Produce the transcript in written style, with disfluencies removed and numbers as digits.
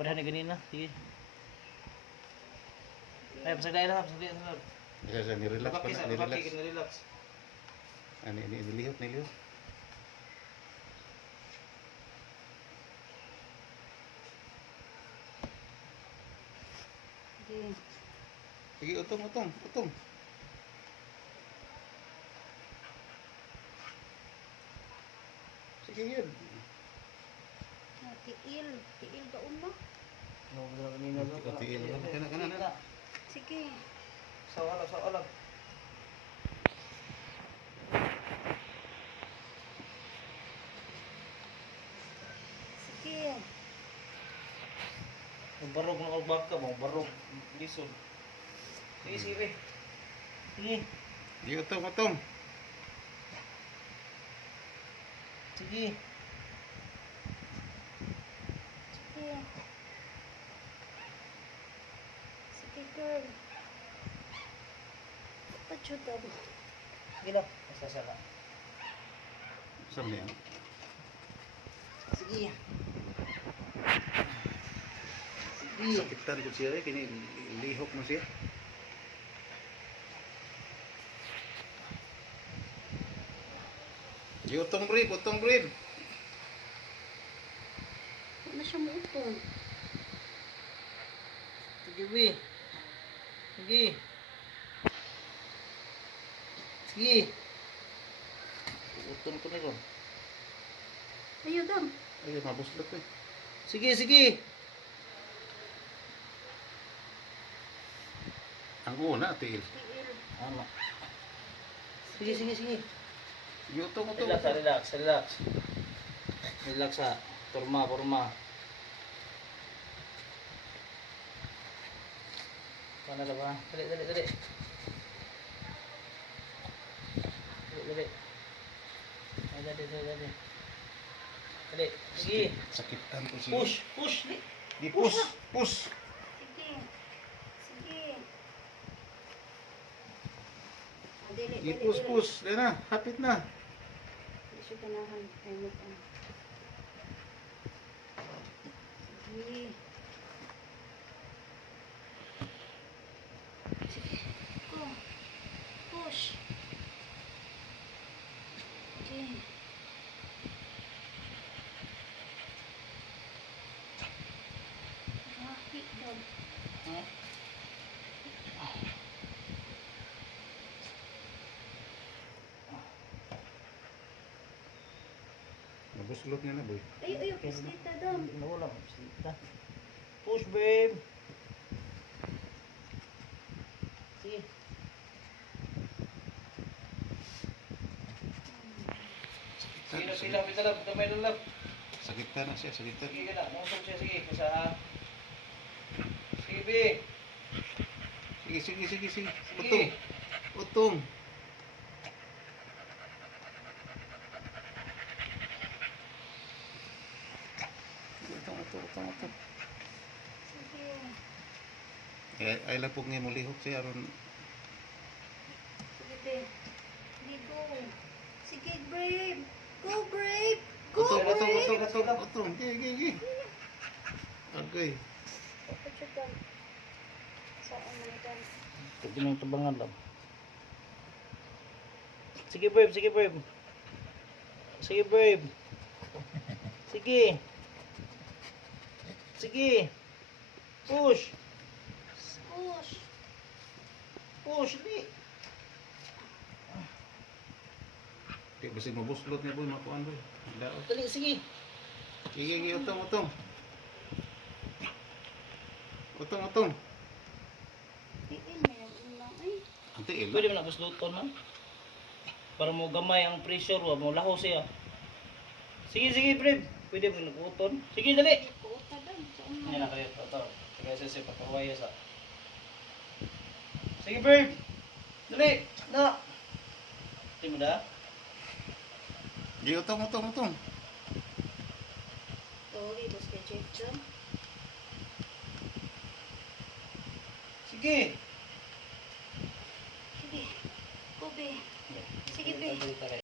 pareha ni ganina. Sige. Ay, pasagday lang, pasagday lang. Isa ni-relax pa na, ni-relax. Relax. Ani nilihot, nilihot. Sige. Sige, utong, utong, utong. Sige yun. Tiil. Tiil daon mo. No, ganina lang. Tiil lang. Kana. Sige. Sawa lang. Sige. Ang barog ng albaka, mga barog. Lison. Sige, sige. Sige. Sige, utong, utong. Sige. Sige. Sige, girl. Pachuta mo. Sige na. Masasaka. Saan yan? Sige. Sakitan ko siya, kini lihok mo siya. Sige, utong breed, utong breed. Ano siya mo utong? Sige, Bi. Sige. Sige. Utol ko na ron. Ayaw dam. Ay, mabuslot ko eh. Sige, sige. Ang una, tiil. Tiil. Ano? Sige, sige, sige. Sige, utong, utong. Relax, relax, relax. Relax ha. Porma. Paano na ba? Dali. Dali. Ay, dali. Dali. Sige. Sakitan ko siya. Push. Di push. Sige. Sige. Dili. Di push. Dali na, hapit na. Hindi siya ganahan. Ay, mo pa. Sige. Sige. Go. Push. Okay. Hit dog. Mabuslot niya na, boy. Ayaw, pislita dam. Nawala. Sita. Push, babe. Sige. Sila. Kamay lang. Sakitan na siya, sakitan. Sige ka na. Nausap siya. Sige. Kasaan. Sige, Bi. Sige. Sige. Utong. Utong. Sige. Ay lapog niya mo lihok siya aron. Sige, be. Sige, go. Sige, Brave. Go, Brave. Go, Brave. Utong. Gigi. Okay. Papachutan. Saan mo ito? Pwede nang tabangan lang. Sige, Brave. Sige. Push. Di. Di basi mabuslot niya, boy, makuan, boy. Daot. Dali, sige. Gigi, utong. Utong. Iin mo yung ulang. Ay, Ang tiil. Pwede mo na busluton, man. Para mo gamay ang pressure, wa mo laho siya. Sige, Brave. Pwede mo nag-uton. Sige, dali. puta dam. Saan mo? Yan na kayo. Ito. Sige, sa pagkawaya sa. Sige, Brave. Dali. Na. Hindi mo na? Gigi, utong. Sorry, bos kay check dam. Sige. Sige. Go, be. Sige, be. Dali,